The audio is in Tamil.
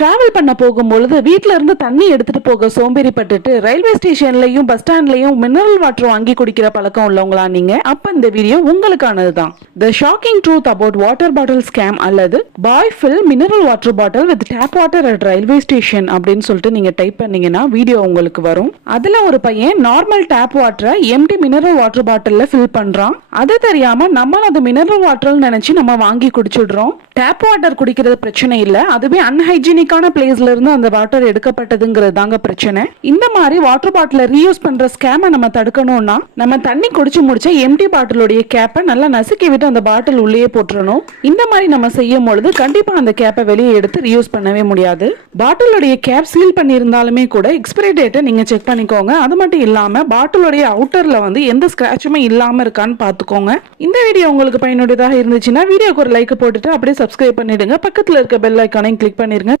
டிராவல் பண்ண போகும்பொழுது வீட்ல இருந்து தண்ணி எடுத்துட்டு போக சோம்பேறி பட்டுட்டு ரயில்வே ஸ்டேஷன்லயும் பஸ் ஸ்டாண்ட்லயும் மினரல் வாட்டர் வாங்கி குடிக்கிற பழக்கம் உள்ளவங்களா நீங்க? அப்ப இந்த வீடியோ உங்களுக்கானதுதான். The shocking truth about water bottle scam அல்லது பாய் fill mineral water bottle with tap water at railway station அப்படின்னு சொல்லிட்டு நீங்க டைப் பண்ணீங்கன்னா வீடியோ உங்களுக்கு வரும். அதுல ஒரு பையன் நார்மல் டேப் வாட்டரை எம்டி மினரல் வாட்டர் பாட்டில்ல ஃபில் பண்றான். அது தெரியாம நம்ம அது மினரல் வாட்டர் நினைச்சு நம்ம வாங்கி குடிச்சிடுறோம். டேப் வாட்டர் குடிக்கிறது பிரச்சனை இல்ல, அதுவே அன்ஹைஜீனிக்கான பிளேஸ்ல இருந்து அந்த வாட்டர் எடுக்கப்பட்டதுங்கிறது தாங்க பிரச்சனை. இந்த மாதிரி வாட்டர் பாட்டில ரீயூஸ் பண்ற ஸ்கேமை நம்ம தடுக்கணும்னா நம்ம தண்ணி குடிச்சு முடிச்ச எம்டி பாட்டிலோடைய கேப்பை நல்லா நசுக்கி விட்டு அந்த பாட்டில் உள்ளே போட்டுறணும். இந்த மாதிரி நம்ம செய்யும் பொழுது கண்டிப்பா அந்த கேப்பை வெளியே எடுத்து ரீயூஸ் பண்ணவே முடியாது. பாட்டிலோடைய கேப் சீல் பண்ணியிருந்தாலுமே கூட எக்ஸ்பைரி டேட்டை நீங்க செக் பண்ணிக்கோங்க. அது மட்டும் இல்லாம பாட்டிலோடைய அவுட்டர்ல எந்த ஸ்கிராட்சுமே இல்லாம இருக்கான்னு பாத்துக்கோங்க. இந்த வீடியோ உங்களுக்கு பயனுள்ளதாக இருந்துச்சுன்னா வீடியோக்கு ஒரு லைக் போட்டுட்டு அப்படியே சப்ஸ்கிரைப் பண்ணிடுங்க. பக்கத்துல இருக்க பெல் ஐக்கானையும் கிளிக் பண்ணிருங்க.